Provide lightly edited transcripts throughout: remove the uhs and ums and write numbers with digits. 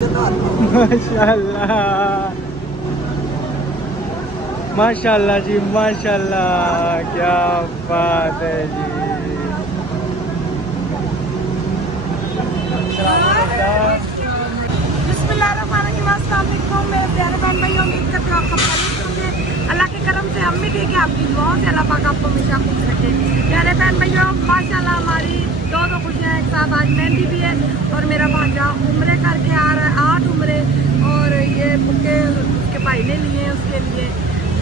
माशाल्लाह माशाल्लाह जी माशाल्लाह, क्या बात है जी। मेरे प्यारे बहन भाई, उम्मीद करते हो आप सब खैरियत होंगे। अल्लाह के करम से हम भी ठीक है, आपकी दुआओं से अल्लाह पाक आपको हमेशा खुश रखे। प्यारे बहन भाइयों, माशाल्लाह हमारी दो खुशियाँ एक साथ, आज मेहंदी भी है और मेरा भांजा उम्रे करके आ रहा है, 8 उम्रे, और ये बुके उसके भाई ने लिए उसके लिए,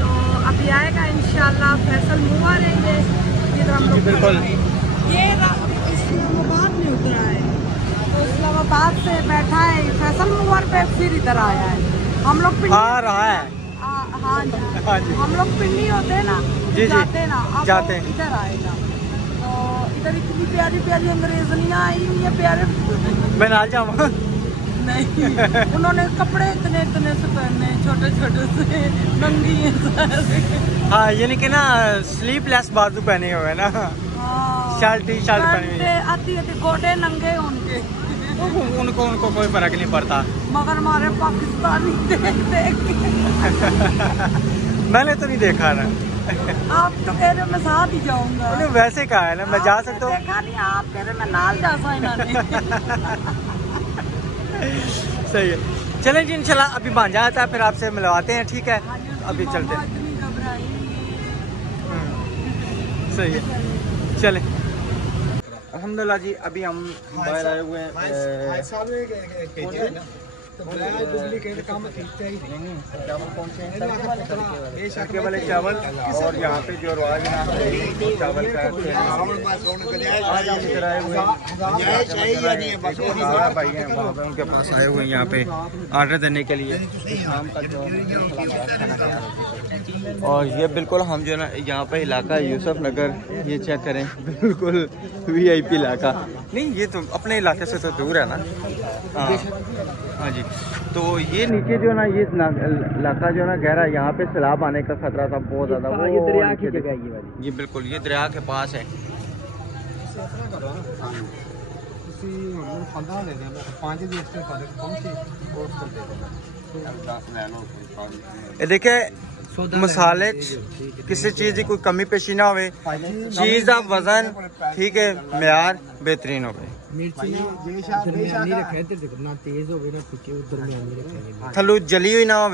तो अभी आएगा इंशाल्लाह। फैसल मुआ रहेंगे इधर हम लोग, बिल्कुल ये इस्लामाबाद में उतरा है, तो इस्लामाबाद से बैठा है फैसल मुआ पे, फिर इधर आया है। हम लोग आ रहा है, हाँ जी, हम लोग पिंडी होते हैं ना, जाते हैं ना, जाते हैं, इधर आएगा। तो इधर इतनी प्यारी प्यारी अंग्रेजनियाँ आई हुई है, प्यारे। मैं ना जाऊँ नहीं, उन्होंने कपड़े इतने इतने से पहने, छोटे छोटे से, नंगी है। हाँ, यानी कि ना स्लीपलेस बाजू पहने हुए ना, शर्ट टी शर्ट पहनी हुई, आती गोटे नंगे उनके, उनको कोई फर्क नहीं पड़ता, मगर हमारे पाकिस्तानी देख देख मैंने तो नहीं देखा ना। आप तो कह रहे हो मैं साथ ही जाऊंगा, वैसे कहा है ना मैं जा सकता हूँ, देखा नहीं, आप कह रहे मैं नाल जा सकता। सही है, चलें जी, इंशाल्लाह अभी भांजा आता है फिर आपसे मिलवाते हैं, ठीक है? अभी चलते हैं, सही है, चलें। अल्हम्दुलिल्लाह जी, अभी हम बाहर आए हुए हैं, वाले चावल, और यहाँ पे जो रवाज चावल का आज हम इधर आए हुए भाई हैं, उनके पास आए हुए हैं यहाँ पे ऑर्डर देने के लिए शाम का जो खाना खाना। और ये बिल्कुल हम जो है ना यहाँ पे इलाका यूसुफ नगर, ये चेक करें, बिल्कुल VIP इलाका नहीं, ये तो अपने इलाके से तो दूर है ना। हाँ जी, तो ये नीचे जो है ना, ये इलाका जो है ना गहरा, यहाँ पे सैलाब आने का खतरा था बहुत ज़्यादा। वो ये दरिया की जगह है, ये बिल्कुल ये दरिया के पास है। देखे मसाले किसी चीज़ की कोई कमी पेशी ना हो, चीज़ का वजन ठीक है, म्यार बेहतरीन हो, थल्लू जली हुई ना हो,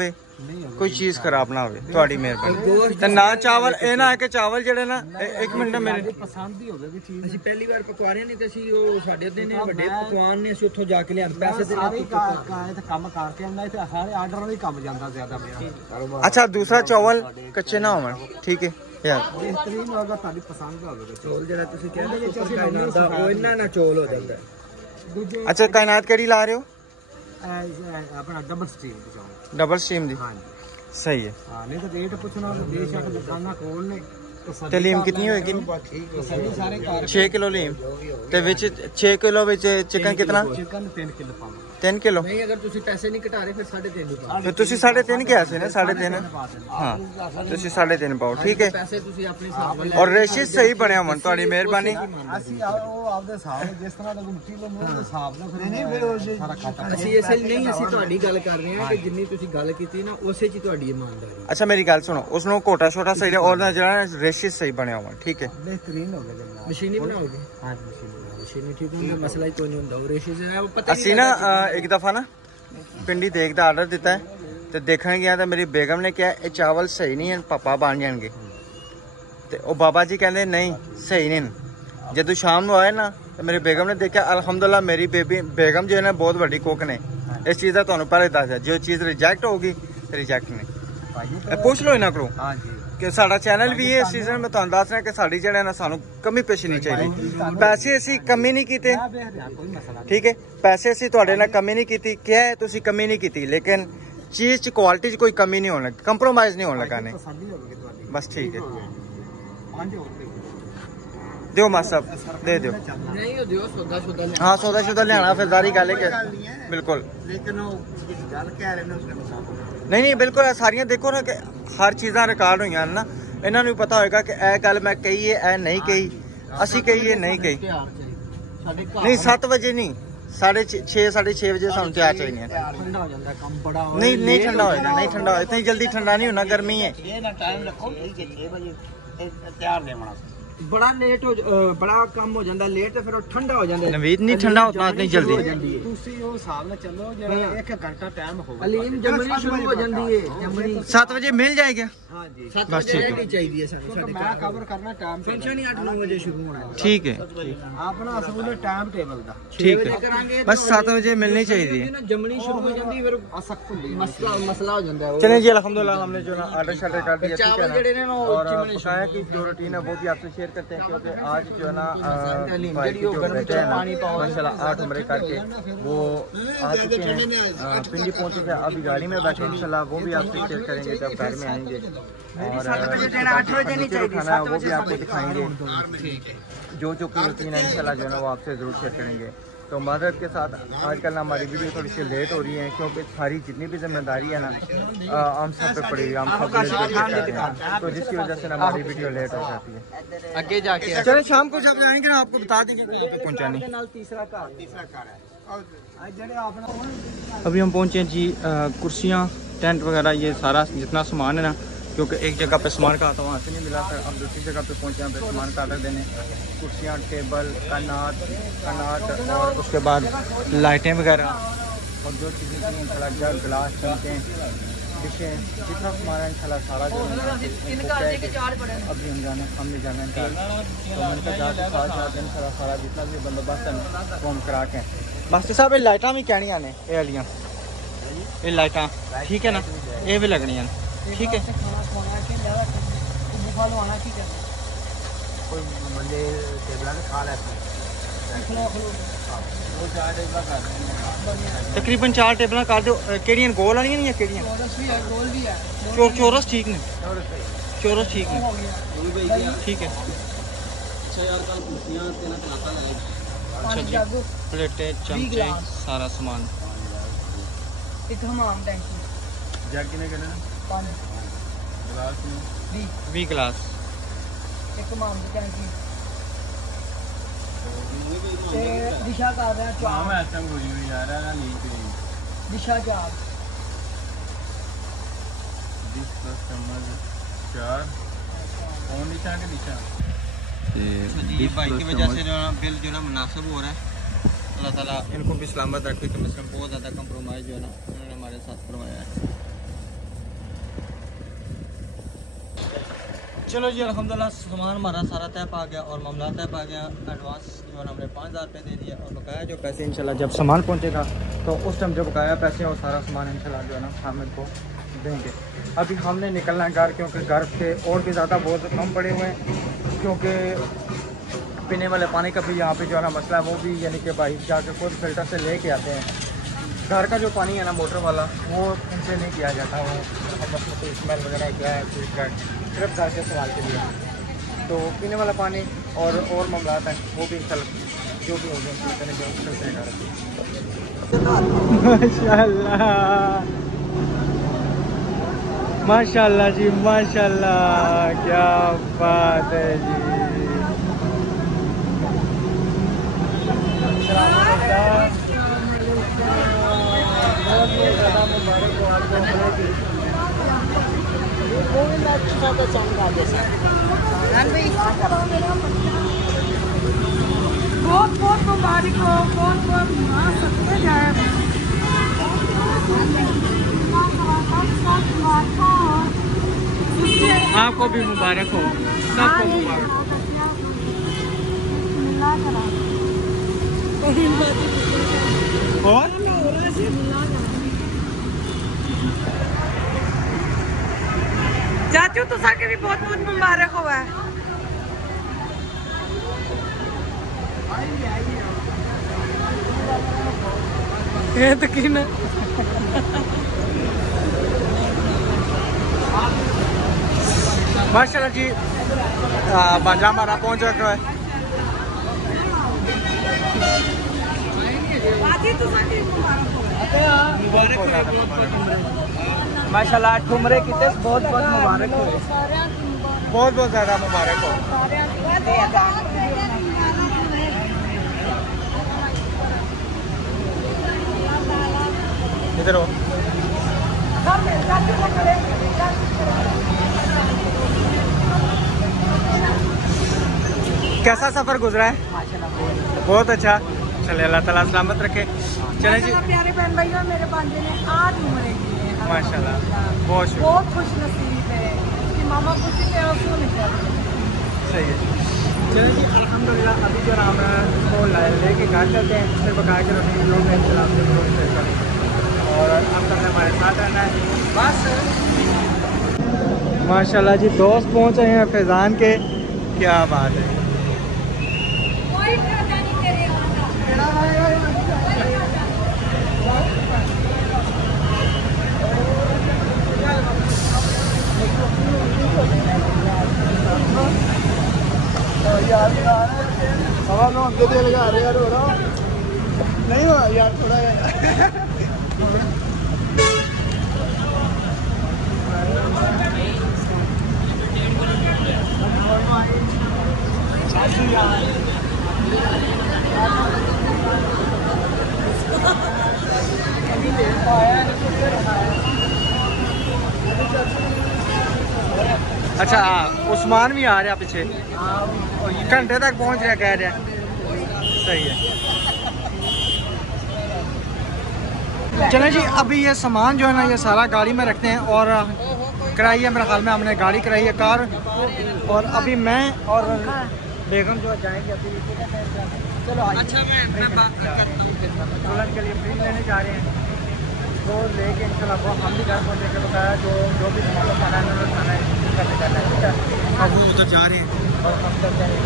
कोई चीज़ खराब ना हो, थोड़ी मेहरबानी। तो ना चावल ये ना है कि चावल जड़े ना, एक मिनट मेरे पसंद ही हो गए चीज़, ਅਸੀਂ ਪਹਿਲੀ ਵਾਰ ਪਕਵਾ ਰਹੇ ਨਹੀਂ, ਤੇ ਅਸੀਂ ਉਹ ਸਾਡੇ ਦੇ ਨੇ ਵੱਡੇ ਪਕਵਾਨ ਨੇ, ਅਸੀਂ ਉੱਥੋਂ ਜਾ ਕੇ ਲਿਆਂਦੇ ਪੈਸੇ ਦੇ ਨਾਲ ਕੰਮ ਕਰਕੇ ਆਉਂਦਾ, ਇੱਥੇ ਸਾਰੇ ਆਰਡਰ ਨਾਲ ਹੀ ਕੰਮ ਜਾਂਦਾ ਜ਼ਿਆਦਾ ਮੇਰਾ। अच्छा, दूसरा चावल कच्चे ना हो, ठीक है यार, बेहतरीन होगा, ਤੁਹਾਡੀ ਪਸੰਦ ਦਾ ਹੋਵੇਗਾ ਚੌਲ ਜਿਹੜਾ ਤੁਸੀਂ ਕਹਿੰਦੇ ਜੇ ਅਸੀਂ ਕਾਇਨਾਤ ਦਾ ਉਹ ਇੰਨਾ ਨਾ ਚੌਲ ਹੋ ਜਾਂਦਾ। अच्छा, कायनात केड़ी ला रहे हो? अपना डबल स्टीम दी चावल, डबल स्टीम दी, हां जी, सही है। हां, नहीं तो रेट पूछना तो बेशक दुकाना खोल ने। ਤੇ ਲੀਮ ਕਿੰਨੀ ਹੋਏਗੀ? 6 ਕਿਲੋ ਲੀਮ, ਤੇ ਵਿੱਚ 6 ਕਿਲੋ ਵਿੱਚ ਚਿਕਨ ਕਿੰਨਾ? ਚਿਕਨ 3 ਕਿਲੋ ਪਾਓ। 3 ਕਿਲੋ ਨਹੀਂ, ਅਗਰ ਤੁਸੀਂ ਪੈਸੇ ਨਹੀਂ ਘਟਾ ਰਹੇ ਫਿਰ 3.5 ਪਾਓ। ਫਿਰ ਤੁਸੀਂ 3.5 ਕਿਹਾ ਸੀ ਨਾ, 3.5, ਹਾਂ ਤੁਸੀਂ 3.5 ਪਾਓ, ਠੀਕ ਹੈ। ਪੈਸੇ ਤੁਸੀਂ ਆਪਣੇ ਹਿਸਾਬ ਨਾਲ, ਔਰ ਰੇਸ਼ੀ ਸਹੀ ਬਣਿਆ ਹੋਣ, ਤੁਹਾਡੀ ਮਿਹਰਬਾਨੀ। ਅਸੀਂ ਉਹ ਆਪਦੇ ਹਿਸਾਬ ਜਿਸ ਤਰ੍ਹਾਂ ਦਾ ਮੁੱਠੀ ਲੋ ਮੋਹ ਦੇ ਹਿਸਾਬ ਨਾਲ, ਫਿਰ ਨਹੀਂ ਫਿਰ ਸਾਰਾ ਖਾਤਾ ਅਸੀਂ ਇਸੇ ਲਈ ਨਹੀਂ, ਅਸੀਂ ਤੁਹਾਡੀ ਗੱਲ ਕਰ ਰਹੇ ਹਾਂ ਕਿ ਜਿੰਨੀ ਤੁਸੀਂ ਗੱਲ ਕੀਤੀ ਨਾ ਉਸੇ 'ਚ ਤੁਹਾਡੀ ਇਮਾਨਦਾਰੀ। ਅੱਛਾ, ਮੇਰੀ ਗੱਲ ਸੁਣੋ, ਉਸ ਨੂੰ ਕੋਟਾ ਛੋਟਾ ਸਹੀ ਔਰ ਜਿਹੜਾ रेशे सही बने हुआ, ठीक है, बेहतरीन हो गया। मशीनी बनाओगे? हाँ, मशीनी ठीक होगा, मसला ही तो नहीं होता। रेशे से वो पता नहीं ना, एक दफा ना पिंडी देख दा आर्डर दिता है, तो देखने गया तो मेरी बेगम ने क्या ये चावल सही नहीं है, पापा बन जाएंगे, तो वो बाबा जी कहते नहीं सही नहीं। जो शाम को आए ना, तो मेरी बेगम ने देखा, अल्हम्दुलिल्लाह मेरी बेगम जो है ना बहुत बड़ी कुक ने, इस चीज़ का तुहानू पहले दस, जो चीज़ रिजेक्ट होगी रिजेक्ट नहीं, पूछ लो इन्हों को कि साडा चैनल भी है, इस सीजन में तुहानू दस रहा कि साडी जिहड़े ना सानू कमी पेशी नहीं चाहिए। पैसे असी कमी नहीं कीते, ठीक है, पैसे असी तुहाडे नाल कमी नहीं कीती, क्या है तुसी कमी नहीं कीती, लेकिन चीज़ च क्वालिटी च कोई कमी नहीं होने लगी, कंप्रोमाइज़ नहीं होने लगा ने, बस ठीक है। दियो मास साहब, दे दियो, हाँ सौदा शुदा लियाना, फिर सारी गल है कि बिल्कुल नहीं बिल्कुल सारियां देखो ना कि हर चीज़ां रिकॉर्ड हुई ना, इन्हों भी पता होगा कि यह गल मैं कही है, यह नहीं कही, असी कही है नहीं कही, नहीं 7 बजे नहीं 6:30 बजे सानू तैयार चाहिए। ठंडा हो जाता है काम बड़ा नहीं ठंडा होएगा, नहीं ठंडा होएगा, इतनी जल्दी ठंडा नहीं होना, गर्मी है। ये ना टाइम रखो 6 बजे तैयार नहीं होना, बड़ा लेट हो बड़ा काम हो जाता लेट, फिर ठंडा हो जाता नवीद नहीं ठंडा होता इतनी जल्दी। ਤੁਸੀਂ ਉਹ ਹਿਸਾਬ ਨਾਲ ਚੱਲੋ ਜਿਹੜਾ 1 ਘੰਟਾ ਟਾਈਮ ਹੋਵੇ। ਅਲੀਮ ਜੰਮਣੀ ਸ਼ੁਰੂ ਹੋ ਜਾਂਦੀ ਹੈ, ਜੰਮਣੀ 7 बजे मिल जाएगा। हाँ जी, 7 बजे रेडी चाहिए सानू, मैं कवर करना टाइम फंक्शन ही 8-9 बजे शुरू होना है। ठीक है, अपना असूल है टाइम टेबल दा, ठीक है, बस 7 बजे मिलनी चाहिए। जमनी शुरू हो जाती है, फिर असख्त होती है, मसला हो जाता है। चलिए जी अल्हम्दुलिल्लाह हमने जो ना ऑर्डर शर्टर कर दिया, ठीक चावल है जड़े ने ना, और पकाया की जो रूटीन है वो भी आपसे शेयर करते हैं, क्योंकि आज जो है ना भाई जो बेटे हैं ना माशाल्लाह 8 उम्र करके वो आ चुके हैं, पिंडी पहुंचे थे, अभी गाड़ी में बैठे इंशाल्लाह वो भी आपसे शेयर करेंगे जब घर में आएंगे, और 8 बजे नहीं चाहिए खाना वो भी आपको दिखाएंगे, जो की रूटीन है इंशाल्लाह जो है ना वो आपसे जरूर शेयर करेंगे। तो मादरत के साथ आजकल ना हमारी वीडियो थोड़ी सी लेट हो रही है, क्योंकि सारी जितनी भी जिम्मेदारी है ना हम सब पे पड़ी हुई, हम सब तो जिसकी वजह से ना हमारी वीडियो लेट हो जाती है। आगे जाके चलो शाम को जब जाएंगे ना आपको बता देंगे पहुँचाने। तीसरा कार है। अभी हम पहुँचे हैं जी, कुर्सियाँ टेंट वगैरह ये सारा जितना सामान है ना, क्योंकि एक जगह पे सामान का था वहाँ से नहीं मिला, फिर अब दूसरी जगह पे पहुँचे हैं सामान का ऑर्डर देने, कुर्सियाँ टेबल कनाट और उसके बाद लाइटें वगैरह और जो चीज़ें चाहिए थोड़ा जग गिलास चमचे डिशें जितना सामान है इंशाल्लाह सारा जो अभी हमने जाना है, तो उनका जाके साथ इंशाल्लाह सारा जितना भी बंदोबस्त है वो हम करा के मास्टर साहब ये लाइटा भी कहनियाँ ने ये वालियाँ, ये लाइटा ठीक है ना, ये भी लगनियाँ ठीक है। तकरीबन 4 टेबल कर दो, केड़ियां गोल वाली या केड़ियां चोरस ठीक ने, चोरस ठीक ने, ठीक है। अच्छा जी, प्लेटें चमचे सारा सामान, एक हमाम टैंकी जग कितने करना 5 गिलास 20 गिलास, एक हमाम की टैंकी ते दिशा कर रहे हैं चार, मैं ऐसा बोली हुई यार ना नहीं करी दिशा 4 10 प्लस चम्मच 4 कौन दिशा के दिशा ये भाई की वजह से जो बिल जो ना मुनासिब हो रहा है, अल्लाह ताला इनको भी सलामत रखे, कम से कम बहुत ज़्यादा कंप्रोमाइज़ जो है ना उन्होंने हमारे साथ करवाया है। चलो जी अल्हम्दुलिल्लाह सामान हमारा सारा तय पा गया और मामला तय पा गया। एडवांस जो है हमने 5000 रुपये दे दिया, और बकाया जो पैसे इंशाल्लाह जब सामान पहुंचेगा तो उस टाइम जो बकाया पैसे और सारा सामान इंशाल्लाह जो है ना हम इनको देंगे। अभी हमने निकलना है घर, क्योंकि घर से और भी ज़्यादा बहुत कम पड़े हुए हैं, क्योंकि पीने वाले पानी का भी यहाँ पे जो है ना मसला है, वो भी यानी कि भाई जाकर खुद फिल्टर से ले के आते हैं। घर का जो पानी है ना मोटर वाला वो उनसे नहीं किया जाता, वो मतलब स्मेल वगैरह क्या है सिर्फ घर के सवाल के लिए। तो पीने वाला पानी और मामलात हैं वो भी इंशाल्लाह जो भी होंगे चलते हैं घर। माशाल्लाह माशाल्लाह जी माशाल्लाह, क्या बात है जी। बहुत बहुत मुबारक हो, बहुत बहुत माँ सबसे जाए। आपको भी मुबारक हो, सबको मुबारक हो। और चाचू तो साके भी बहुत बहुत मुबारक हुआ है। ये तो की ना माशाल्लाह जी बाजा हमारा पहुंच रखा है। माशाल्लाह ठुमरे कितने बहुत बहुत मुबारक हो, बहुत बहुत ज़्यादा मुबारक हो। इधर हो। कैसा सफर गुजरा है? बहुत अच्छा। चले अल्लाह ताला सलामत रखे। चले जी। प्यारे बहन भाइयों, मेरे भांजे ने 8 उम्रें की है माशाल्लाह, बहुत खुश नसीब है कि मामा खुशी से आंसू निकल। सही है। चलो जी अल्हम्दुलिल्लाह। अभी जो हम को लेके घर चलते हैं, फिर पका के रोटी लोग इंशाल्लाह आपके ब्लॉग शेयर करेंगे और आप सबने हमारे साथ रहना है बस। माशाल्लाह जी दोस्त पहुँच रहे हैं फैज़ान के, क्या बात है। नहीं हो यार थोड़ा अच्छा उस्मान भी आ रहा पीछे, घंटे तक पहुंच रहा कह रहा। सही है। चले जी अभी ये सामान जो है ना ये सारा गाड़ी में रखते हैं और कराई है, मेरे ख्याल में हमने गाड़ी कराई है कार, और अभी मैं और बेगम जो जाएंगे अभी। चलो अच्छा मैं बात करता हूँ के लिए फ्रिज लेने जा रहे हैं, तो लेके इंशाल्लाह वो हम भी घर पहुँचे के बताया जो भी सामान खाना है उन्होंने खाना है करने जाना है। ठीक है, अब वो उधर जा रहे हैं और हम तक जाएंगे।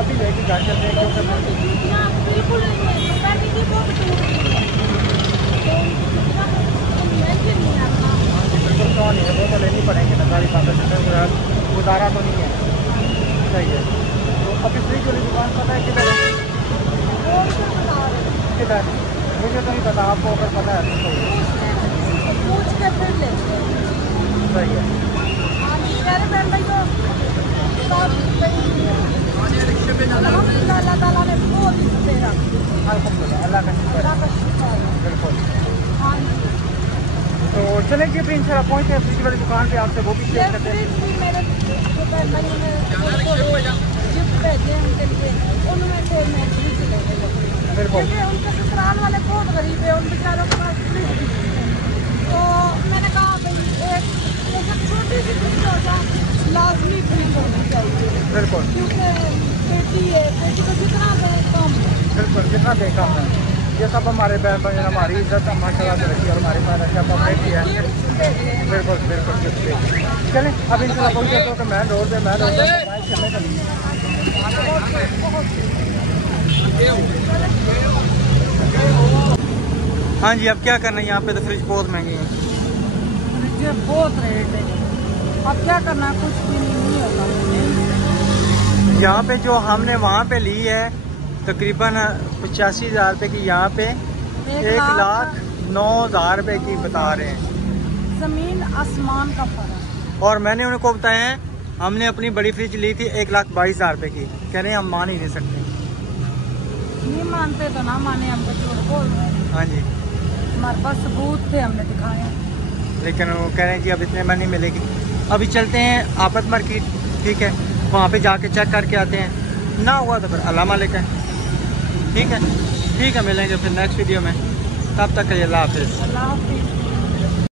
अभी लेके घर चलते हैं वो तो लेनी पड़ेंगे ना गाड़ी वापस, गुजारा तो नहीं है। सही है। तो अभी फ्रिज वाली दुकान पता है किधर है? किधर मुझे तो नहीं पता, आपको अगर पता है तो पूछ के फिर लेंगे। सही है। अल्लाह ताला ने बहुत ही तेरा अल्लाह का शुक्र है। बिल्कुल। तो चलें कि फिर इंशाल्लाह पहुँचते हैं फ्रिज वाली दुकान पे, आपसे वो भी शेयर करते हैं। मेरे गिफ्ट भेजे हैं उनके लिए, उनमें से मैं फ्रिज लेने लगी बिल्कुल। क्योंकि उनके ससुराल वाले बहुत गरीब है, उन बेचारों के पास फ्रिज भी नहीं है। तो मैंने कहा भाई एक छोटी सी फ्रिज होगा, लाजमी फ्रिज होनी चाहिए। बिल्कुल क्योंकि बेटी है, बेटी को जितना दे कम है। बिल्कुल, जितना देखा है ये सब हमारे बहन भाई हमारी इज्जत माशाल्लाह से रखी और हमारी अच्छा बेटी है। बिल्कुल बिल्कुल। चलें अब इंशाल्लाह पहुँचे तो मैं रोड पे हाँ जी। अब क्या करना है, यहाँ पे तो फ्रिज बहुत महंगी है, बहुत रेट है। अब क्या करना, कुछ भी नहीं होगा। यहाँ पे जो हमने वहाँ पे ली है तकरीबन 85,000 रुपये की, यहाँ पे 1,09,000 रुपये की बता रहे हैं। जमीन आसमान का फर्क। और मैंने उनको बताया है हमने अपनी बड़ी फ्रिज ली थी 1,22,000 रुपये की, कह रहे हैं हम मान ही नहीं सकते। नहीं मानते तो ना माने, हम कुछ बोल रहे हैं। हाँ जी, हमारे पास सबूत थे, हमने दिखाया, लेकिन वो कह रहे हैं कि अब इतने में नहीं मिलेगी। अभी चलते हैं आफत मार्केट, ठीक है, वहाँ पे जाके चेक करके आते हैं, ना हुआ तो फिर अल्लाह मालिक है। ठीक है, मिलेंगे फिर नेक्स्ट वीडियो में, तब तक के लिए अल्लाह हाफिज़। अल्लाह हाफिज़।